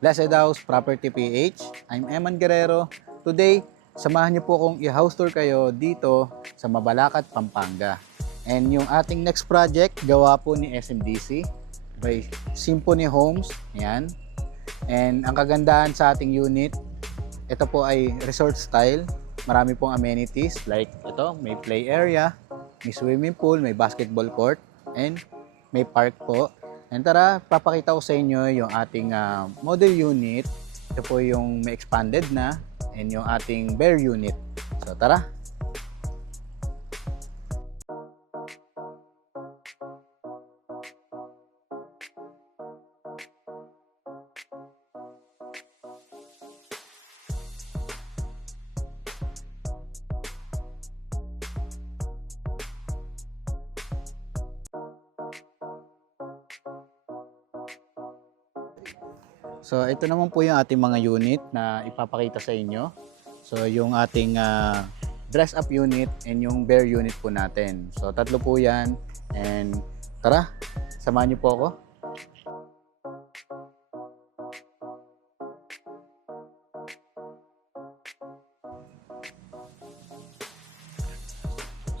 Blessed House Property PH. I'm Eman Guerrero. Today, samahan niyo po akong i-house tour kayo dito sa Mabalacat, Pampanga. And yung ating next project, gawa po ni SMDC by Symphony Homes. Ayan. And ang kagandahan sa ating unit, ito po ay resort style. Marami pong amenities like ito, may play area, may swimming pool, may basketball court, and may park po. And tara, papakita ko sa inyo yung ating model unit. Ito po yung may expanded na and yung ating bare unit. So tara! So ito naman po yung ating mga unit na ipapakita sa inyo. So yung ating dress up unit and yung bare unit po natin. So tatlo po yan and tara, samahan niyo po ako.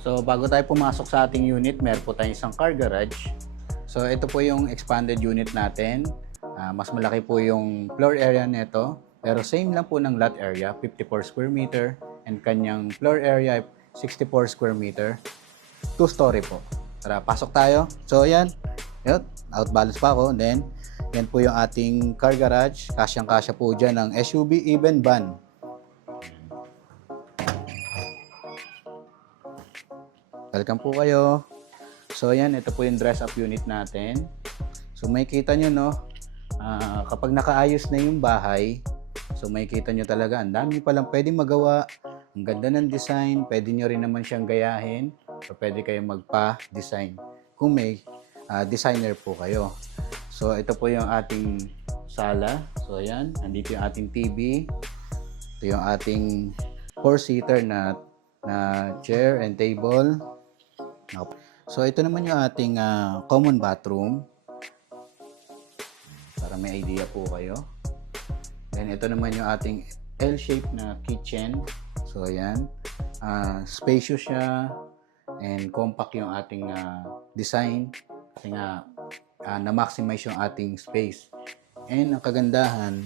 So bago tayo pumasok sa ating unit, meron po tayong isang car garage. So ito po yung expanded unit natin. Mas malaki po yung floor area nito, pero same lang po ng lot area, 54 square meter, and kanyang floor area 64 square meter. 2-story po. Tara, pasok tayo. So ayan, out balance pa ako. Then yan po yung ating car garage. Kasyang-kasya po dyan ng SUV, even van. Welcome po kayo. So ayan, ito po yung dress up unit natin. So makikita nyo, no, kapag nakaayos na yung bahay, so makikita nyo talaga, ang dami palang pwedeng magawa. Ang ganda ng design, pwede nyo rin naman siyang gayahin. So pwede kayong magpa-design kung may designer po kayo. So ito po yung ating sala. So ayan, andito yung ating TV. Ito yung ating 4-seater na chair and table. So ito naman yung ating common bathroom. Para may idea po kayo. Then ito naman yung ating L-shape na kitchen. So ayan, spacious siya and compact yung ating design kasi nga na-maximize yung ating space. And ang kagandahan,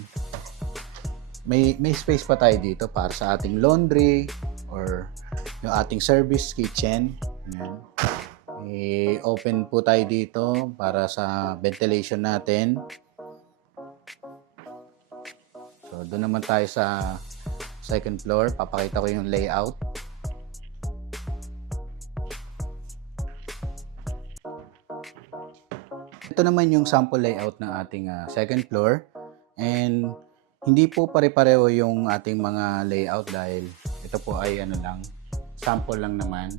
may space pa tayo dito para sa ating laundry or yung ating service kitchen. Ayan. I-open po tayo dito para sa ventilation natin. So, doon naman tayo sa second floor. Papakita ko yung layout. Ito naman yung sample layout ng ating second floor. And hindi po pare-pareho yung ating mga layout dahil ito po ay sample lang naman.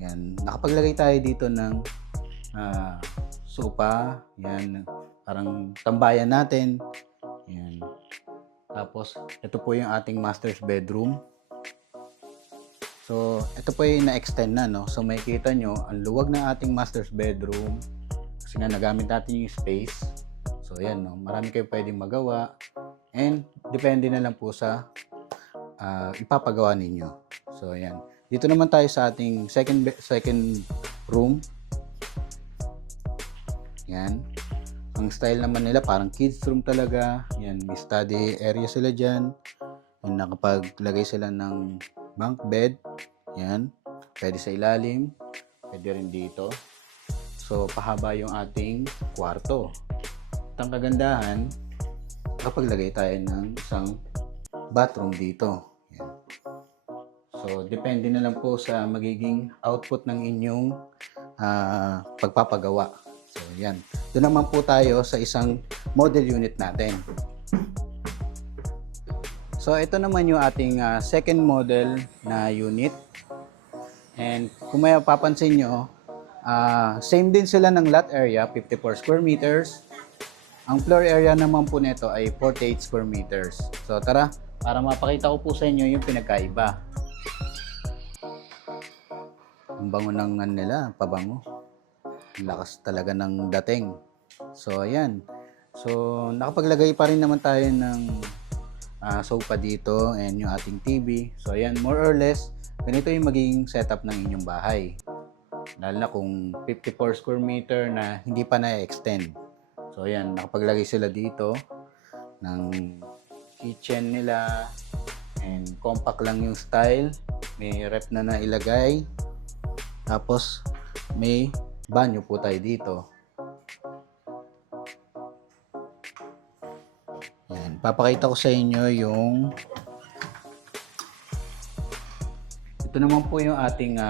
Yan. Nakapaglagay tayo dito ng sofa. Yan. Parang tambayan natin. Yan. Tapos, ito po yung ating master's bedroom. So, ito po yung na-extend na, no? So, makikita nyo, ang luwag ng ating master's bedroom. Kasi nga, nagamit natin yung space. So, yan, no? Marami kayo pwedeng magawa. And, depende na lang po sa ipapagawa ninyo. So, yan. Dito naman tayo sa ating second room. Yan. Ang style naman nila parang kids room talaga. Yan, may study area sila dyan. Yan, nakapaglagay sila ng bunk bed. Yan. Pwede sa ilalim. Pwede rin dito. So, pahaba yung ating kwarto. At ang kagandahan, nakapaglagay tayo ng isang bathroom dito. Yan. So, depende na lang po sa magiging output ng inyong pagpapagawa. So, yan. Doon naman po tayo sa isang model unit natin. So, ito naman yung ating second model na unit. And kung may papansin nyo, same din sila ng lot area, 54 square meters. Ang floor area naman po nito ay 48 square meters. So, tara, para mapakita ko po sa inyo yung pinagkaiba. Ang bango ng nila, pabango. Lakas talaga ng dating. So, ayan. So, nakapaglagay pa rin naman tayo ng sofa dito and yung ating TV. So, ayan, more or less, ganito yung magiging setup ng inyong bahay. Lalo na kung 54 square meter na hindi pa na-extend. So, ayan, nakapaglagay sila dito ng kitchen nila and compact lang yung style. May rep na nailagay. Tapos, may banyo po tayo dito. Yan, papakita ko sa inyo yung ito naman po yung ating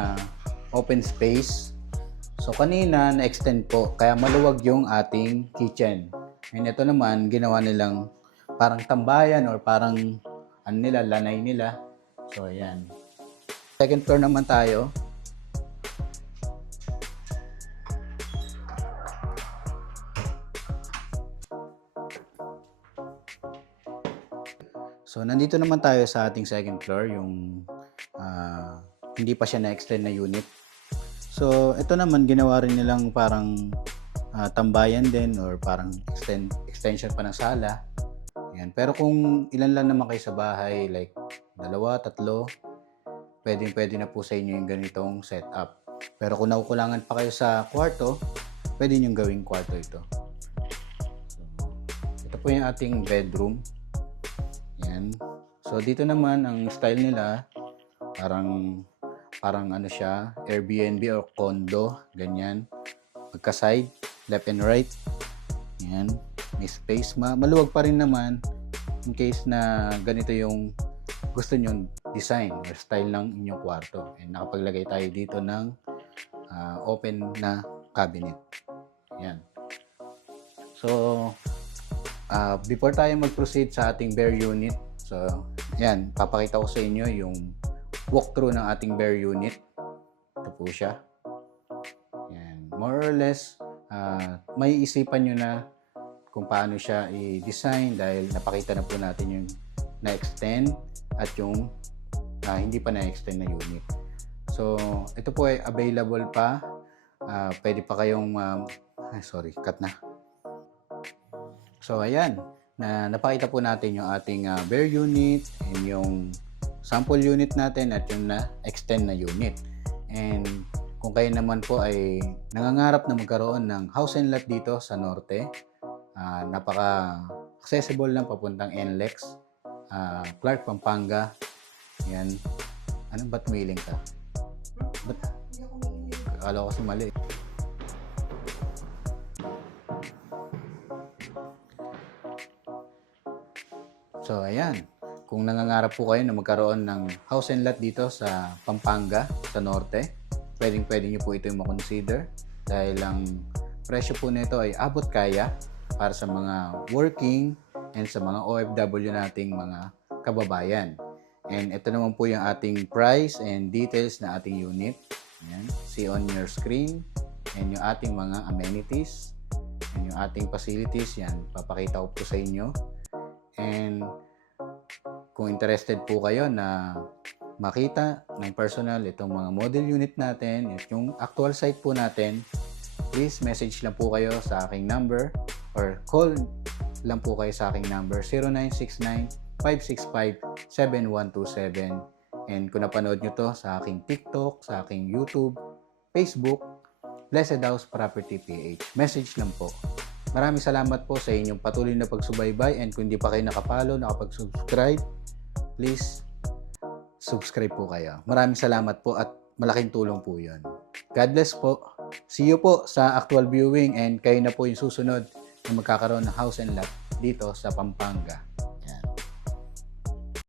open space. So kanina na-extend po kaya maluwag yung ating kitchen. And ito naman ginawa nilang parang tambayan or parang ano nila, lanay nila. So ayan. Second floor naman tayo. So, nandito naman tayo sa ating second floor, yung hindi pa siya na-extend na unit. So, ito naman ginawa rin nilang parang tambayan din or parang extension pa ng sala. Yan. Pero kung ilan lang naman kayo sa bahay, like 2, 3, pwede na po sa inyo yung ganitong setup. Pero kung nakukulangan pa kayo sa kwarto, pwede nyo gawing kwarto ito. So, ito po yung ating bedroom. Yan. So dito naman ang style nila parang ano siya, Airbnb or condo, ganyan. Magka-side, left and right. Yan. May space, maluwag pa rin naman in case na ganito yung gusto nyo design or style ng inyong kwarto. And nakapaglagay tayo dito ng open na cabinet. Yan. So before tayo mag-proceed sa ating bare unit, so yan, papakita ko sa inyo yung walkthrough ng ating bare unit. Ito po siya. Yan. More or less, may isipan nyo na kung paano siya i-design dahil napakita na po natin yung na-extend at yung hindi pa na-extend na unit. So, ito po ay available pa. Pwede pa kayong, cut na. So ayan, napakita po natin yung ating bare unit and yung sample unit natin at yung na-extend na unit. And kung kayo naman po ay nangangarap na magkaroon ng house and lot dito sa norte, napaka-accessible lang papuntang NLEX, Clark, Pampanga. Yan. Ano ba't umiling ka? Ba't? Akala ko kasi mali. So, ayan. Kung nangangarap po kayo na magkaroon ng house and lot dito sa Pampanga, sa norte, pwedeng-pwede nyo po ito yung makonsider dahil ang presyo po nito ay abot kaya para sa mga working and sa mga OFW nating mga kababayan. And ito naman po yung ating price and details na ating unit. Ayan. See on your screen. And yung ating mga amenities and yung ating facilities. Yan, papakita ko po sa inyo. And kung interested po kayo na makita ng personal itong mga model unit natin at yung actual site po natin, please message lang po kayo sa aking number or call lang po kayo sa aking number 0969-565-7127. And kung napanood nyo to sa aking TikTok, sa aking YouTube, Facebook, Blessed House Property PH, message lang po. Maraming salamat po sa inyong patuloy na pagsubaybay and kung hindi pa kayo nakapag-subscribe, please subscribe po kayo. Maraming salamat po at malaking tulong po yun. God bless po. See you po sa actual viewing and kayo na po yung susunod na magkakaroon ng house and lot dito sa Pampanga.